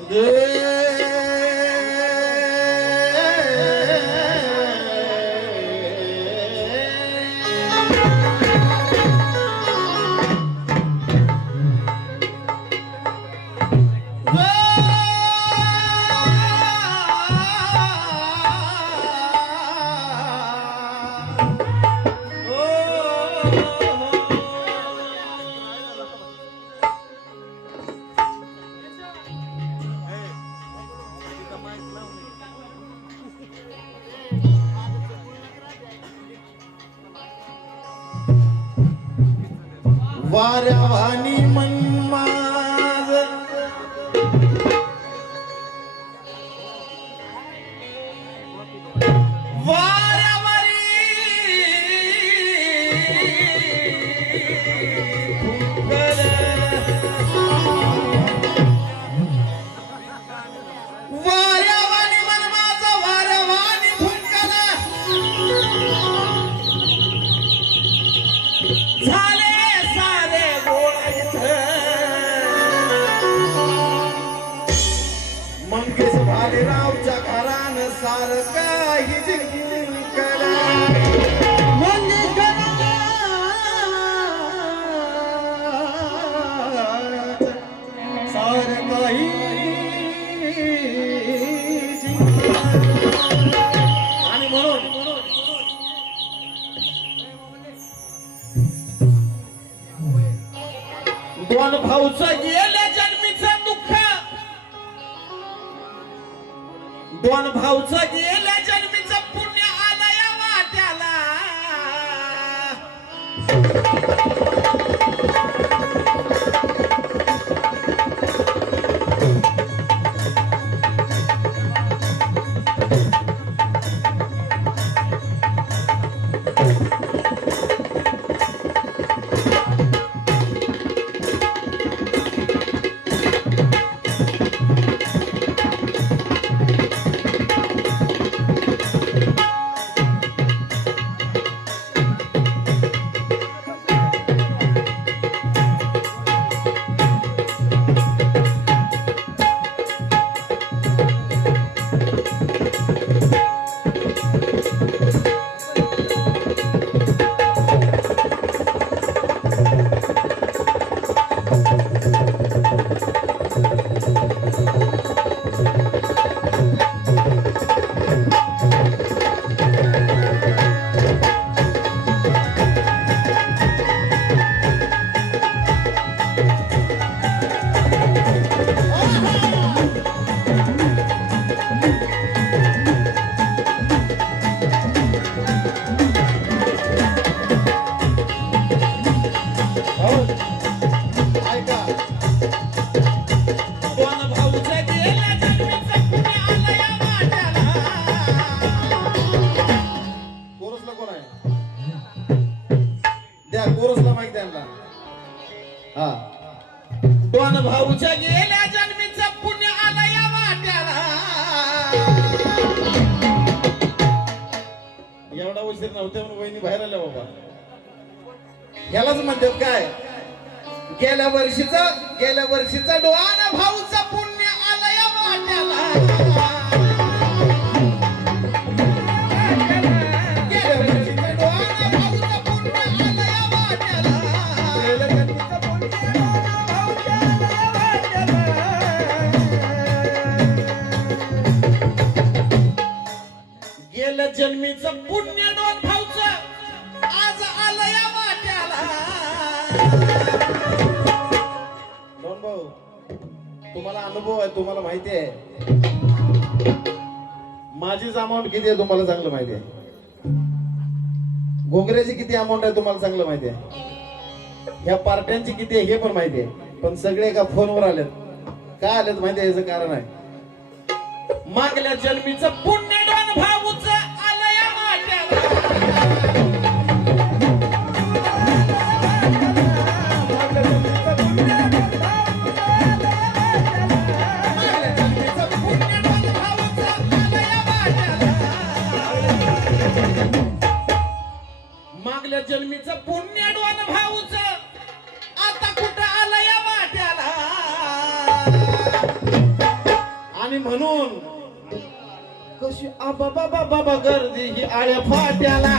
Oh लहान भाऊच गेल्या जन्मीच दुःख. दोन भाऊच गेल्या जन्म एवढा उशीर नव्हते म्हणून वहिनी बाहेर आल्या बाबा. ह्यालाच म्हणतात काय? गेल्या वर्षीचा गेल्या वर्षीचा डोळा भाऊचा. जन्मीच पुण्य दोन भाऊच आज आलं या वाट्याला. दोन भाऊ तुम्हाला अनुभव आहे तुम्हाला माहिती आहे. माझीच अमाऊंट किती आहे तुम्हाला चांगलं माहिती आहे? घोगऱ्याची किती अमाऊंट आहे तुम्हाला चांगलं माहिती आहे? ह्या पार्ट्यांची किती आहे हे पण माहिती आहे. पण सगळे का फोनवर आलेत. का आलेत माहिती आहे याचं कारण आहे? मागल्या जन्मीचं पुण्य दोन जन्मीच पुण्य डोन भाऊच. आता कुठं आलं या वाट्याला? आणि म्हणून कशी आबा बाबा बाबा गर्दी ही आल्या फाट्याला.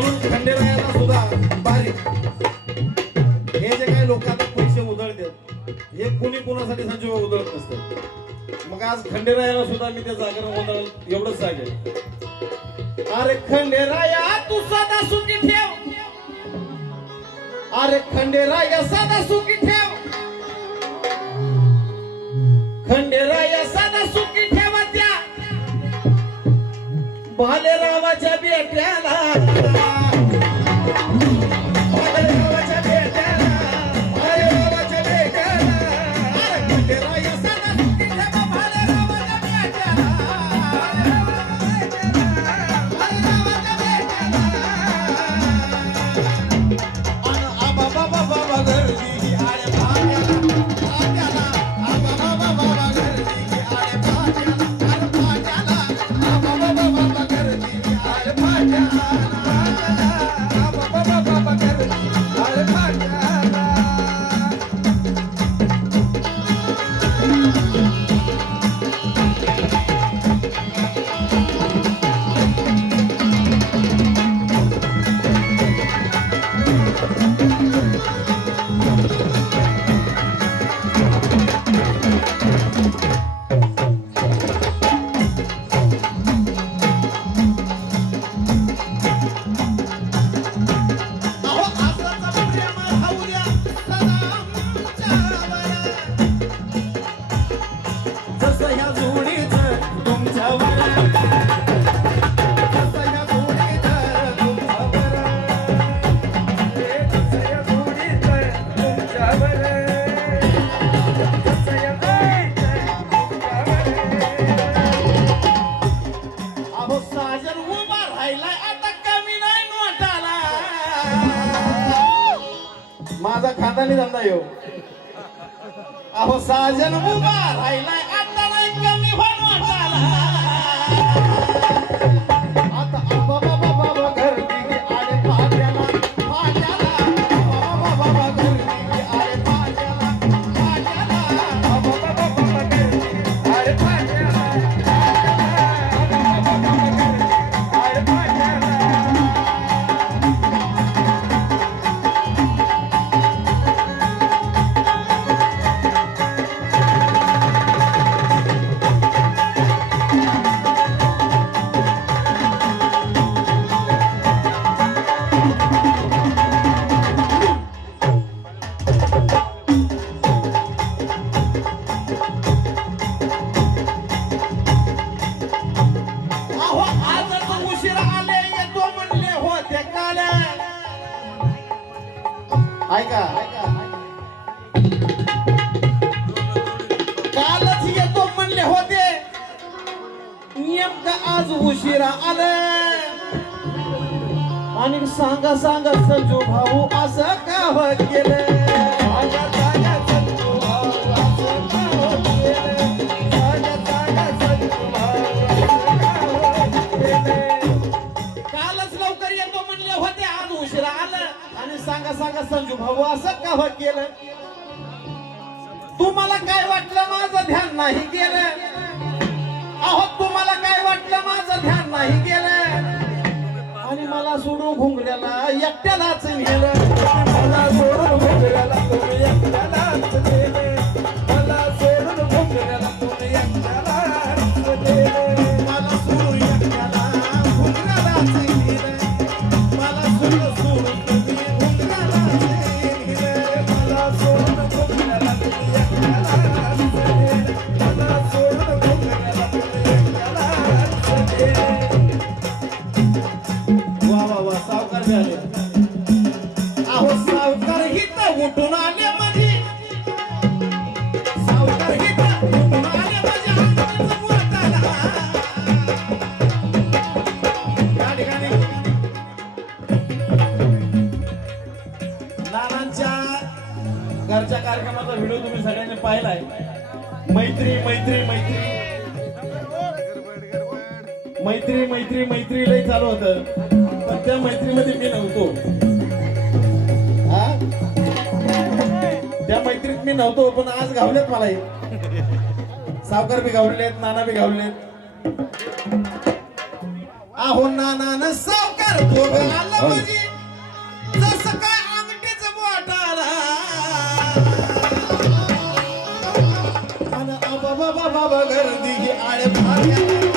म्हणून खंडेरायाला सुद्धा बारीक. हे जे काही लोकांना पैसे उधळतात हे कुणी कुणासाठी संजीव उधळत नसतं. मग आज खंडेरायाला सुद्धा मी ते जागर उधळ एवढंच सांगेल. अरे खंडेराया तू सदा सुखी ठेव. अरे खंडेराया सदा सुखी ठेव. खंडेराया सदा सुखी ठेवा भालेरावाच्या बेट्याला. माझा खानदानी धंदा येऊ अहो साजन उभा राहिलाय. नेमकं हो हो आज उशिरा आलं. आणि सांगा सांगा संजू भाऊ असं का होत गेलं सांगा सांगा संजू भाऊ असं का होत गेलं तुम्हाला काय वाटलं माझं ध्यान नाही केलं? अहो तुम्हाला काय वाटलं माझं ध्यान नाही गेलं? आणि मला सोडून घुंगऱ्याला एकट्यालाच गेलं मला सोडून मैत्री मैत्री मैत्री लय चालू होत. पण त्या मैत्रीमध्ये मी नव्हतो. हा? त्या मैत्रीत मी नव्हतो पण आज गावलेत मला हे. सावकार बी गावलेत नाना बी गावलेत आहो नाना न सावकार आलं म्हणजे जसं काय अंगठीच बाबा बाबा गर्दी ही आळे